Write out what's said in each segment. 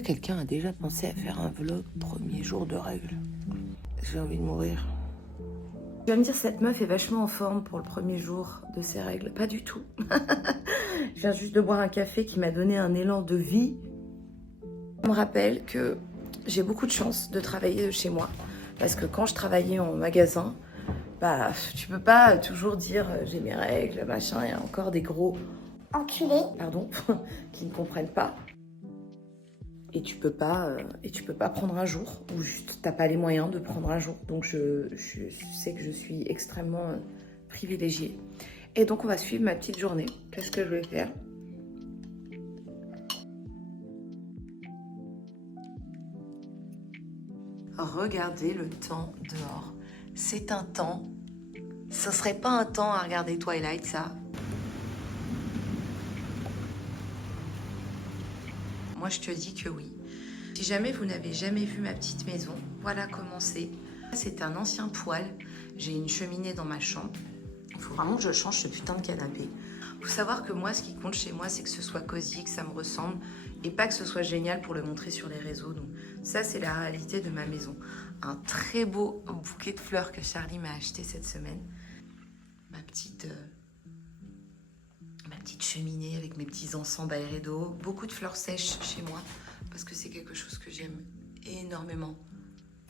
que quelqu'un a déjà pensé à faire un vlog premier jour de règles? J'ai envie de mourir. Tu vas me dire, cette meuf est vachement en forme pour le premier jour de ses règles. Pas du tout. Je viens juste de boire un café qui m'a donné un élan de vie. Je me rappelle que j'ai beaucoup de chance de travailler de chez moi. Parce que quand je travaillais en magasin, bah, tu peux pas toujours dire j'ai mes règles, machin. Il y a encore des gros enculés, pardon, qui ne comprennent pas. Et tu peux pas prendre un jour ou juste t'as pas les moyens de prendre un jour. Donc je sais que je suis extrêmement privilégiée. Et donc on va suivre ma petite journée. Qu'est-ce que je vais faire? Regardez le temps dehors. C'est un temps. Ce serait pas un temps à regarder Twilight, ça. Moi, je te dis que oui. Si jamais vous n'avez jamais vu ma petite maison, voilà comment c'est. C'est un ancien poêle. J'ai une cheminée dans ma chambre. Il faut vraiment que je change ce putain de canapé. Il faut savoir que moi, ce qui compte chez moi, c'est que ce soit cosy, que ça me ressemble et pas que ce soit génial pour le montrer sur les réseaux. Donc ça, c'est la réalité de ma maison. Un très beau bouquet de fleurs que Charlie m'a acheté cette semaine. Ma petite cheminée avec mes petits encens aérés d'eau. Beaucoup de fleurs sèches chez moi parce que c'est quelque chose que j'aime énormément.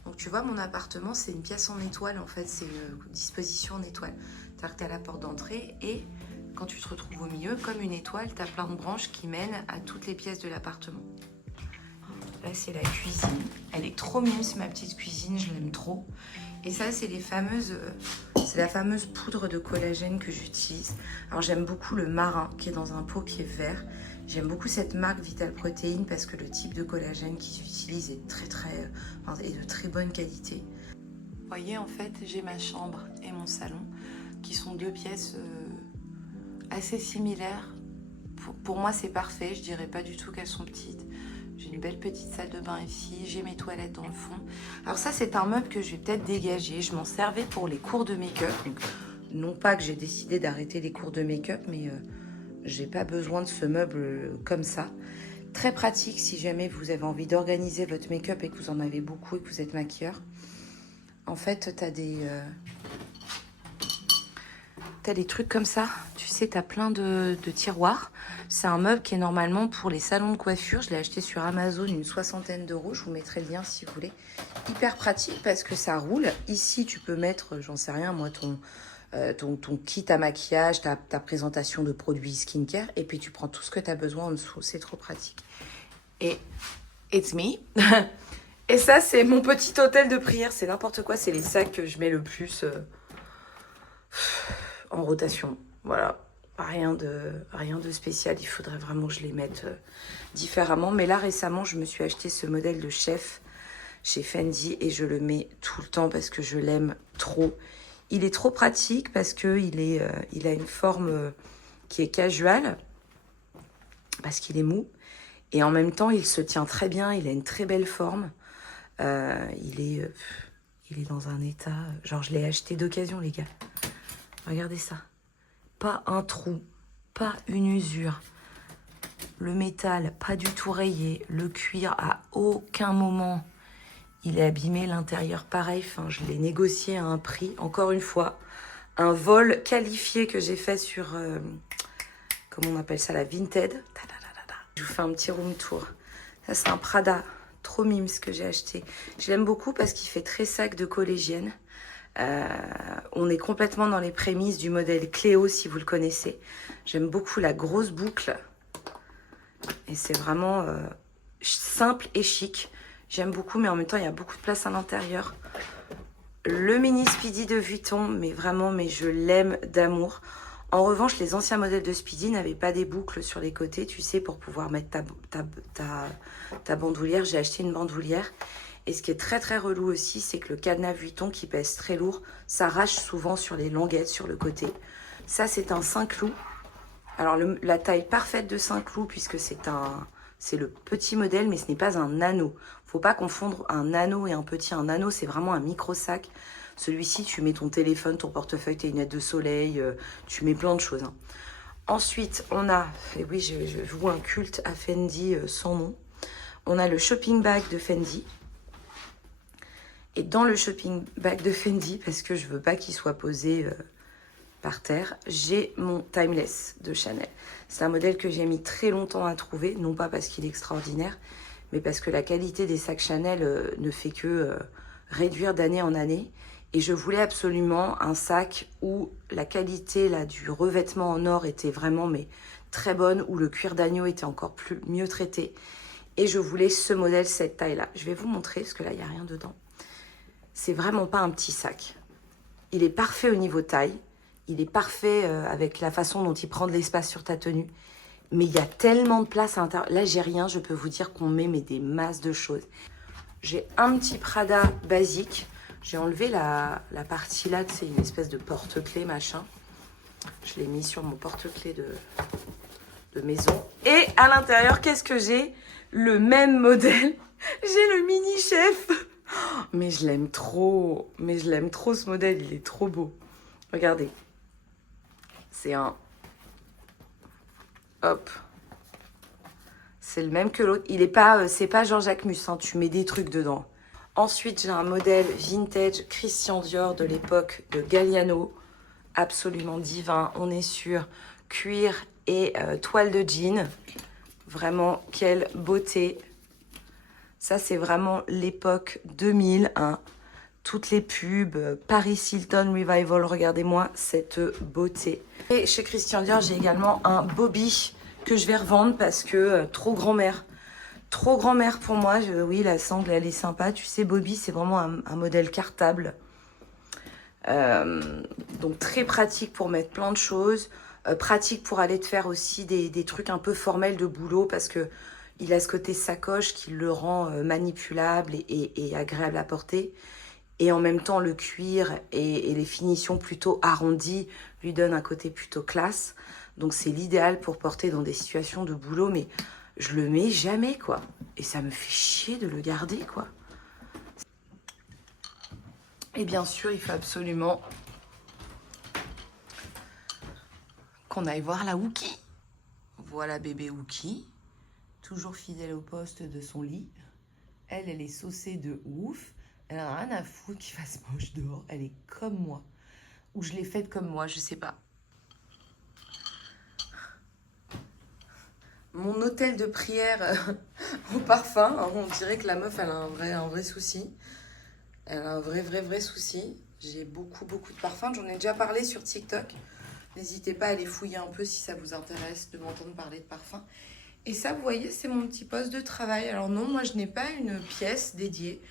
Donc tu vois, mon appartement, c'est une pièce en étoile en fait. C'est une disposition en étoile. C'est-à-dire que tu as la porte d'entrée et quand tu te retrouves au milieu, comme une étoile, tu as plein de branches qui mènent à toutes les pièces de l'appartement. Là, c'est la cuisine. Elle est trop mignonne, c'est ma petite cuisine, je l'aime trop. Et ça, c'est la fameuse poudre de collagène que j'utilise. Alors, j'aime beaucoup le marin qui est dans un pot qui est vert. J'aime beaucoup cette marque Vital Protein parce que le type de collagène qu'ils utilisent est de très bonne qualité. Vous voyez, en fait, j'ai ma chambre et mon salon qui sont deux pièces assez similaires. Pour moi, c'est parfait. Je dirais pas du tout qu'elles sont petites. J'ai une belle petite salle de bain ici, j'ai mes toilettes dans le fond. Alors ça, c'est un meuble que je vais peut-être dégager. Je m'en servais pour les cours de make-up. Non pas que j'ai décidé d'arrêter les cours de make-up, mais j'ai pas besoin de ce meuble comme ça. Très pratique si jamais vous avez envie d'organiser votre make-up et que vous en avez beaucoup et que vous êtes maquilleur. En fait, t'as des trucs comme ça. Tu sais, t'as plein de tiroirs. C'est un meuble qui est normalement pour les salons de coiffure. Je l'ai acheté sur Amazon, une 60aine d'euros. Je vous mettrai le lien si vous voulez. Hyper pratique parce que ça roule. Ici, tu peux mettre, j'en sais rien, moi, ton kit à maquillage, ta présentation de produits skincare. Et puis, tu prends tout ce que tu as besoin en dessous. C'est trop pratique. Et it's me. Et ça, c'est mon petit hôtel de prière. C'est n'importe quoi. C'est les sacs que je mets le plus en rotation. Voilà. Rien de spécial, il faudrait vraiment que je les mette différemment. Mais là, récemment, je me suis acheté ce modèle de chef chez Fendi et je le mets tout le temps parce que je l'aime trop. Il est trop pratique parce qu'il a une forme qui est casual, parce qu'il est mou. Et en même temps, il se tient très bien, il a une très belle forme. Il est dans un état... Genre, je l'ai acheté d'occasion, les gars. Regardez ça. Pas un trou, pas une usure. Le métal, pas du tout rayé. Le cuir, à aucun moment, il est abîmé. L'intérieur, pareil. Enfin, je l'ai négocié à un prix. Encore une fois, un vol qualifié que j'ai fait sur... comment on appelle ça? La Vinted. Je vous fais un petit room tour. Ça, c'est un Prada. Trop mime ce que j'ai acheté. Je l'aime beaucoup parce qu'il fait très sac de collégienne. On est complètement dans les prémices du modèle Cléo, si vous le connaissez. J'aime beaucoup la grosse boucle. Et c'est vraiment simple et chic. J'aime beaucoup, mais en même temps, il y a beaucoup de place à l'intérieur. Le mini Speedy de Vuitton, mais vraiment, je l'aime d'amour. En revanche, les anciens modèles de Speedy n'avaient pas des boucles sur les côtés, tu sais, pour pouvoir mettre ta bandoulière. J'ai acheté une bandoulière. Et ce qui est très très relou aussi, c'est que le cadenas Vuitton qui pèse très lourd s'arrache souvent sur les languettes sur le côté. Ça, c'est un Saint-Cloud. Alors, la taille parfaite de Saint-Cloud, puisque c'est le petit modèle, mais ce n'est pas un nano. Faut pas confondre un nano et un petit. Un nano, c'est vraiment un micro-sac. Celui-ci, tu mets ton téléphone, ton portefeuille, tes lunettes de soleil, tu mets plein de choses. Hein. Ensuite, on a, et oui, je voue un culte à Fendi sans nom. on a le shopping bag de Fendi. Et dans le shopping bag de Fendi, parce que je veux pas qu'il soit posé par terre, j'ai mon Timeless de Chanel. C'est un modèle que j'ai mis très longtemps à trouver, non pas parce qu'il est extraordinaire, mais parce que la qualité des sacs Chanel ne fait que réduire d'année en année. Et je voulais absolument un sac où la qualité là, du revêtement en or était vraiment très bonne, où le cuir d'agneau était encore mieux traité. Et je voulais ce modèle, cette taille-là. Je vais vous montrer, parce que là, il n'y a rien dedans. C'est vraiment pas un petit sac. Il est parfait au niveau taille. Il est parfait avec la façon dont il prend de l'espace sur ta tenue. Mais il y a tellement de place à l'intérieur. Là, j'ai rien. Je peux vous dire qu'on met des masses de choses. J'ai un petit Prada basique. J'ai enlevé la partie là, c'est une espèce de porte-clés, machin. Je l'ai mis sur mon porte-clés de maison. Et à l'intérieur, qu'est-ce que j'ai? Le même modèle. J'ai le mini chef. Mais je l'aime trop. Mais je l'aime trop ce modèle. Il est trop beau. Regardez. C'est un... Hop. C'est le même que l'autre. Il est pas... c'est pas Jean-Jacques Mus. Hein. Tu mets des trucs dedans. Ensuite, j'ai un modèle vintage Christian Dior de l'époque de Galliano. Absolument divin. On est sur cuir et toile de jean. Vraiment, quelle beauté. Ça, c'est vraiment l'époque 2000. Hein. Toutes les pubs, Paris Hilton Revival. Regardez-moi cette beauté. Et chez Christian Dior, j'ai également un Bobby que je vais revendre parce que trop grand-mère. Trop grand-mère pour moi. Oui, la sangle, elle est sympa. Tu sais, Bobby, c'est vraiment un modèle cartable. Donc, très pratique pour mettre plein de choses. Pratique pour aller te faire aussi des trucs un peu formels de boulot parce que il a ce côté sacoche qui le rend manipulable et agréable à porter. Et en même temps, le cuir et les finitions plutôt arrondies lui donnent un côté plutôt classe. Donc, c'est l'idéal pour porter dans des situations de boulot. Mais je le mets jamais, quoi. Et ça me fait chier de le garder, quoi. Et bien sûr, il faut absolument qu'on aille voir la Wookie. Voilà bébé Wookie. Toujours fidèle au poste de son lit. Elle est saucée de ouf. Elle a rien à foutre qu'il fasse moche dehors. Elle est comme moi. Ou je l'ai faite comme moi, je sais pas. Mon hôtel de prière au parfum. On dirait que la meuf, elle a un vrai souci. Elle a un vrai souci. J'ai beaucoup de parfums. J'en ai déjà parlé sur TikTok. N'hésitez pas à aller fouiller un peu si ça vous intéresse de m'entendre parler de parfums. Et ça, vous voyez, c'est mon petit poste de travail. Alors non, moi, je n'ai pas une pièce dédiée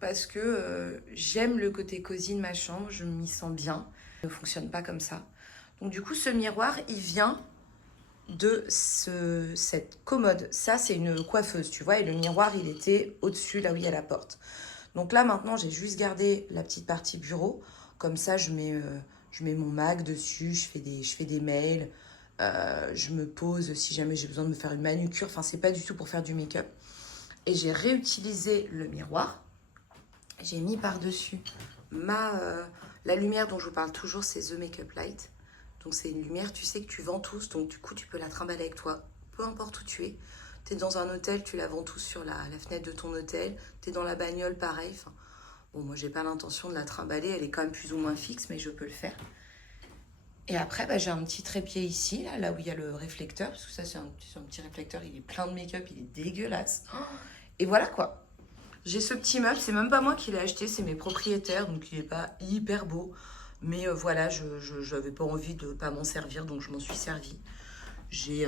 parce que j'aime le côté cosy de ma chambre. Je m'y sens bien. Ça ne fonctionne pas comme ça. Donc du coup, ce miroir, il vient de cette commode. Ça, c'est une coiffeuse, tu vois. Et le miroir, il était au-dessus, là où il y a la porte. Donc là, maintenant, j'ai juste gardé la petite partie bureau. Comme ça, je mets mon Mac dessus, je fais des mails. Je me pose si jamais j'ai besoin de me faire une manucure. Enfin, c'est pas du tout pour faire du make-up. Et j'ai réutilisé le miroir. J'ai mis par-dessus la lumière dont je vous parle toujours, c'est The Makeup Light. Donc, c'est une lumière, tu sais, que tu ventousses. Donc, du coup, tu peux la trimballer avec toi, peu importe où tu es. Tu es dans un hôtel, tu la ventousses sur la fenêtre de ton hôtel. Tu es dans la bagnole, pareil. Enfin, bon, moi, j'ai pas l'intention de la trimballer. Elle est quand même plus ou moins fixe, mais je peux le faire. Et après, bah, j'ai un petit trépied ici, là où il y a le réflecteur. Parce que ça, c'est un petit réflecteur. Il est plein de make-up, il est dégueulasse. Et voilà, quoi. J'ai ce petit meuble. C'est même pas moi qui l'ai acheté, c'est mes propriétaires. Donc, il est pas hyper beau. Mais voilà, je n'avais pas envie de pas m'en servir, donc je m'en suis servie. J'ai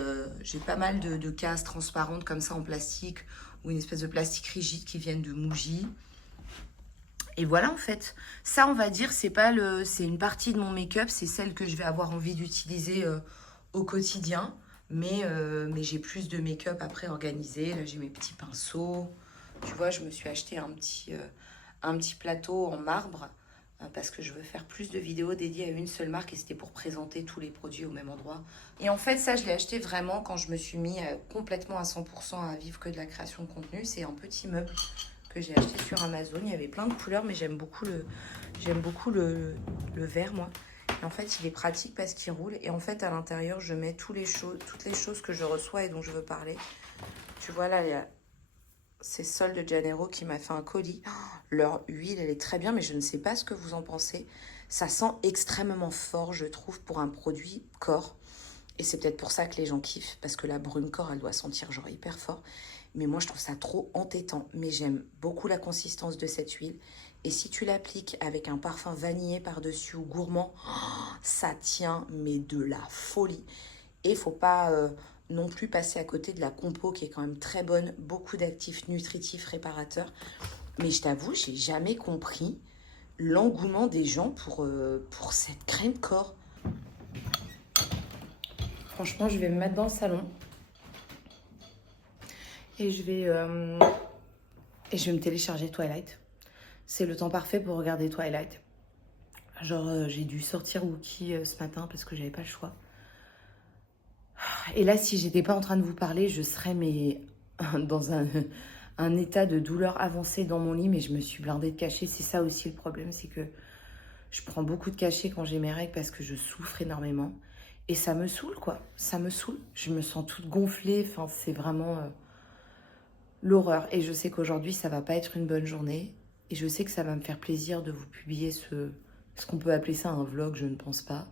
pas mal de cases transparentes comme ça en plastique ou une espèce de plastique rigide qui viennent de Muji. Et voilà, en fait. Ça, on va dire, c'est une partie de mon make-up. C'est celle que je vais avoir envie d'utiliser au quotidien. Mais j'ai plus de make-up après organisé. Là, j'ai mes petits pinceaux. Tu vois, je me suis acheté un petit plateau en marbre parce que je veux faire plus de vidéos dédiées à une seule marque et c'était pour présenter tous les produits au même endroit. Et en fait, ça, je l'ai acheté vraiment quand je me suis mis complètement à 100% à vivre que de la création de contenu. C'est un petit meuble que j'ai acheté sur Amazon. Il y avait plein de couleurs, mais j'aime beaucoup le vert, moi. Et en fait, il est pratique parce qu'il roule. Et en fait, à l'intérieur, je mets toutes les choses que je reçois et dont je veux parler. Tu vois, là, il y a C'est Sol de Janeiro qui m'a fait un colis. Oh, leur huile, elle est très bien, mais je ne sais pas ce que vous en pensez. Ça sent extrêmement fort, je trouve, pour un produit corps. Et c'est peut-être pour ça que les gens kiffent, parce que la brume corps, elle doit sentir genre hyper fort. Mais moi, je trouve ça trop entêtant. Mais j'aime beaucoup la consistance de cette huile. Et si tu l'appliques avec un parfum vanillé par-dessus ou gourmand, oh, ça tient, mais de la folie. Et il faut pas non plus passer à côté de la compo qui est quand même très bonne, beaucoup d'actifs nutritifs réparateurs. Mais je t'avoue, j'ai jamais compris l'engouement des gens pour cette crème corps. Franchement, je vais me mettre dans le salon et je vais me télécharger Twilight. C'est le temps parfait pour regarder Twilight. Genre, j'ai dû sortir Wookie ce matin parce que j'avais pas le choix. Et là, si j'étais pas en train de vous parler, je serais dans un état de douleur avancée dans mon lit, mais je me suis blindée de cachets. C'est ça aussi le problème, c'est que je prends beaucoup de cachets quand j'ai mes règles parce que je souffre énormément. Et ça me saoule, quoi. Ça me saoule. Je me sens toute gonflée. Enfin, c'est vraiment l'horreur. Et je sais qu'aujourd'hui, ça va pas être une bonne journée. Et je sais que ça va me faire plaisir de vous publier ce qu'on peut appeler ça un vlog, je ne pense pas.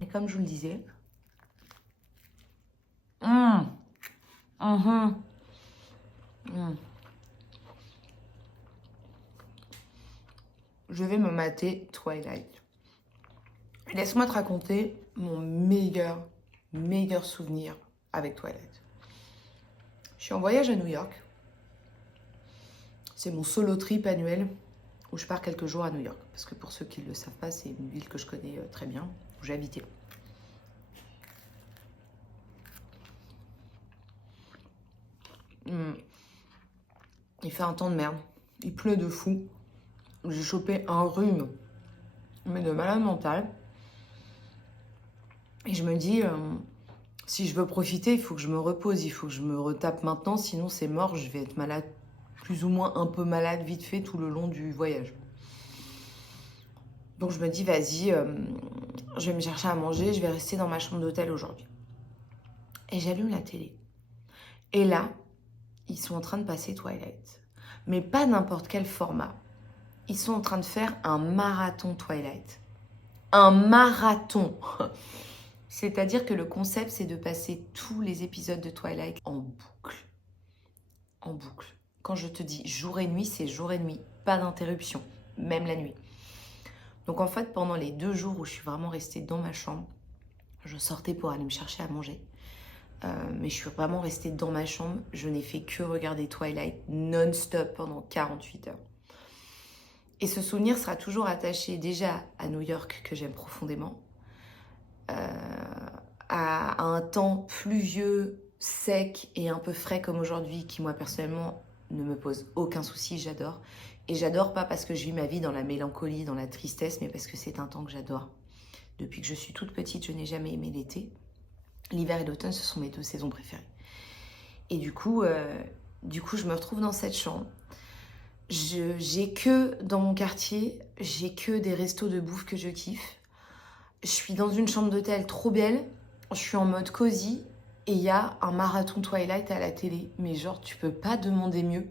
Et comme je vous le disais, je vais me mater Twilight. Laisse-moi te raconter mon meilleur souvenir avec Twilight. Je suis en voyage à New York. C'est mon solo trip annuel où je pars quelques jours à New York. Parce que pour ceux qui ne le savent pas, c'est une ville que je connais très bien, où j'ai habité. Il fait un temps de merde. Il pleut de fou. J'ai chopé un rhume, mais de malade mental. Et je me dis, si je veux profiter, il faut que je me repose, il faut que je me retape maintenant, sinon c'est mort, je vais être malade, plus ou moins un peu malade, vite fait, tout le long du voyage. Donc je me dis, vas-y, je vais me chercher à manger, je vais rester dans ma chambre d'hôtel aujourd'hui. Et j'allume la télé. Et là, ils sont en train de passer Twilight. Mais pas n'importe quel format. Ils sont en train de faire un marathon Twilight. Un marathon. C'est-à-dire que le concept, c'est de passer tous les épisodes de Twilight en boucle. En boucle. Quand je te dis jour et nuit, c'est jour et nuit. Pas d'interruption, même la nuit. Donc en fait, pendant les 2 jours où je suis vraiment restée dans ma chambre, je sortais pour aller me chercher à manger. Mais je suis vraiment restée dans ma chambre. Je n'ai fait que regarder Twilight non-stop pendant 48 heures. Et ce souvenir sera toujours attaché déjà à New York, que j'aime profondément, à un temps pluvieux, sec et un peu frais comme aujourd'hui, qui moi personnellement ne me pose aucun souci, j'adore. Et j'adore pas parce que je vis ma vie dans la mélancolie, dans la tristesse, mais parce que c'est un temps que j'adore. Depuis que je suis toute petite, je n'ai jamais aimé l'été. L'hiver et l'automne, ce sont mes 2 saisons préférées. Et du coup, je me retrouve dans cette chambre. J'ai que, dans mon quartier, j'ai que des restos de bouffe que je kiffe. Je suis dans une chambre d'hôtel trop belle. Je suis en mode cosy. Et il y a un marathon Twilight à la télé. Mais genre, tu peux pas demander mieux.